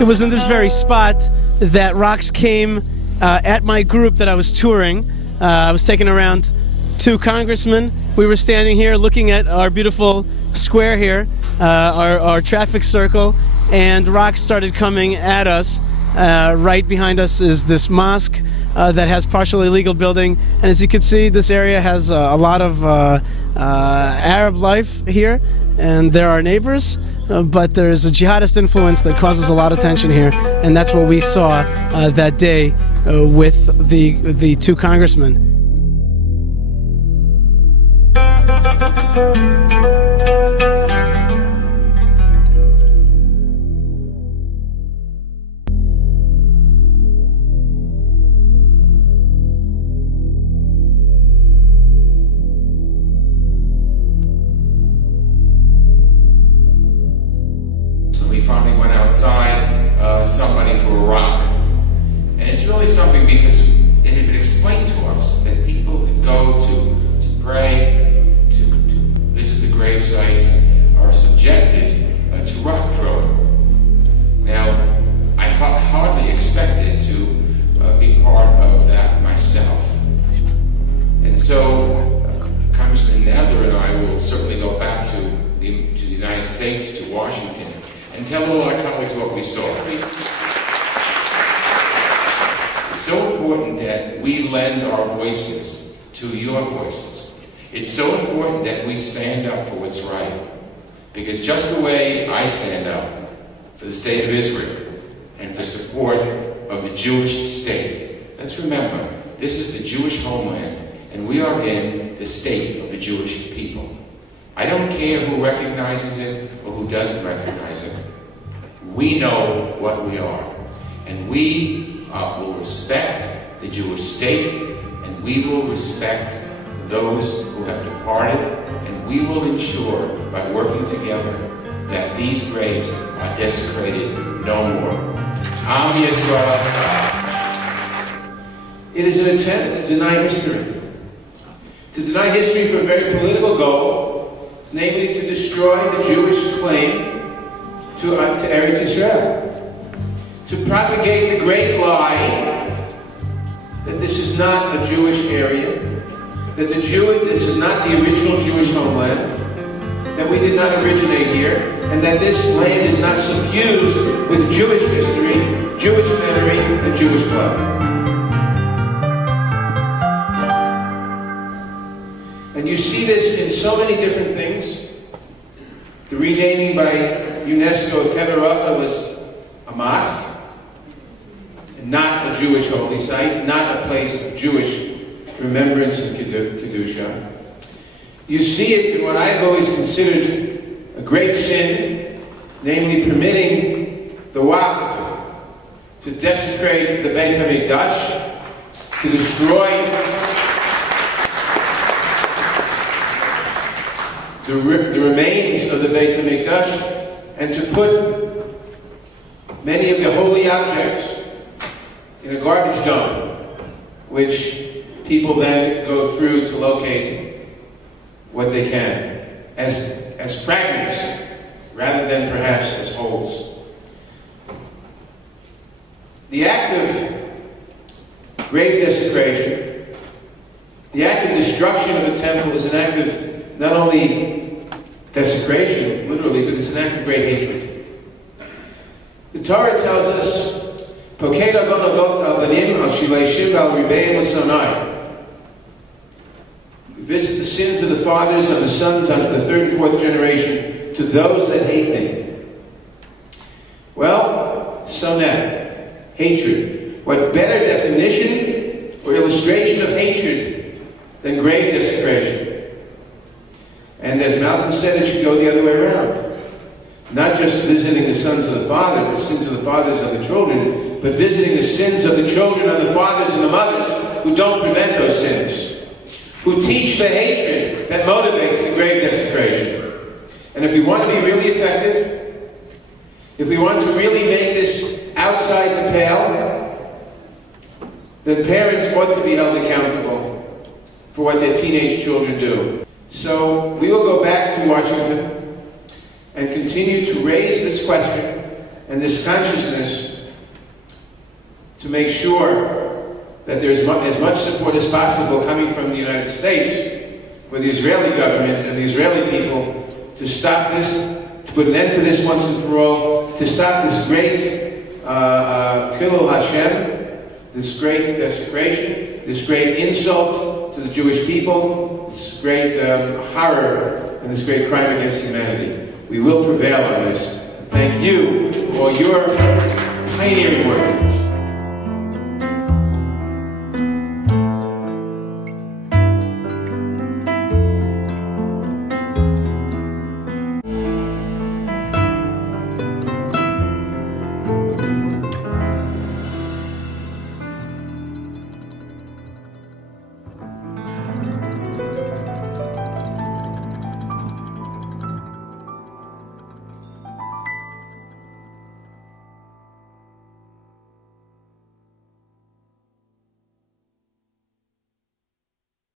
It was in this very spot that rocks came at my group that I was touring. I was taking around 2 congressmen. We were standing here looking at our beautiful square here, our traffic circle, and rocks started coming at us. Right behind us is this mosque that has partially illegal building, and as you can see, this area has a lot of Arab life here, and there are neighbors, but there's a jihadist influence that causes a lot of tension here, and that's what we saw that day with the 2 congressmen. We finally went outside, somebody threw a rock. And it's really something because it had been explained to us that people that go to pray, to visit the grave sites, are subjected to rock throwing. Now, I hardly expected to be part of that myself. And so, Congressman Nadler and I will certainly go back to the United States, to Washington, and tell all our colleagues what we saw. It's so important that we lend our voices to your voices. It's so important that we stand up for what's right. Because just the way I stand up for the state of Israel and for support of the Jewish state, let's remember, this is the Jewish homeland, and we are in the state of the Jewish people. I don't care who recognizes it or who doesn't recognize it. We know what we are, and we will respect the Jewish state, and we will respect those who have departed, and we will ensure, by working together, that these graves are desecrated no more. Am Yisrael. It is an attempt to deny history. To deny history for a very political goal, namely to destroy the Jewish claim to Eretz Israel, to propagate the great lie that this is not a Jewish area, that this is not the original Jewish homeland, that we did not originate here, and that this land is not suffused with Jewish history, Jewish memory, and Jewish blood. And you see this in so many different things. The renaming by UNESCO of Kever Rachel is a mosque, and not a Jewish holy site, not a place of Jewish remembrance and Kedusha. You see it in what I've always considered a great sin, namely permitting the Waqf to desecrate the Beit HaMikdash, to destroy the remains of the Beit HaMikdash, and to put many of the holy objects in a garbage dump, which people then go through to locate what they can, as fragments, rather than perhaps as wholes. The act of grave desecration, the act of destruction of a temple is an act of not only desecration, literally, but it's an act of great hatred. The Torah tells us, "Poked avon avot al banim al shileishim al ribeim l'sanai." Visit the sins of the fathers and the sons unto the 3rd and 4th generation, to those that hate me. Well, sonah, hatred. What better definition or illustration of hatred than grave desecration? And as Malcolm said, it should go the other way around. Not just visiting the sons of the father, the sins of the fathers and the children, but visiting the sins of the children and the fathers and the mothers who don't prevent those sins, who teach the hatred that motivates the grave desecration. And if we want to be really effective, if we want to really make this outside the pale, then parents ought to be held accountable for what their teenage children do. So we will go back to Washington and continue to raise this question and this consciousness to make sure that there's as much support as possible coming from the United States for the Israeli government and the Israeli people to stop this, to put an end to this once and for all, to stop this great Chilul Hashem, this great desecration, this great insult to the Jewish people, this great horror and this great crime against humanity. We will prevail on this. Thank you for your pioneering work.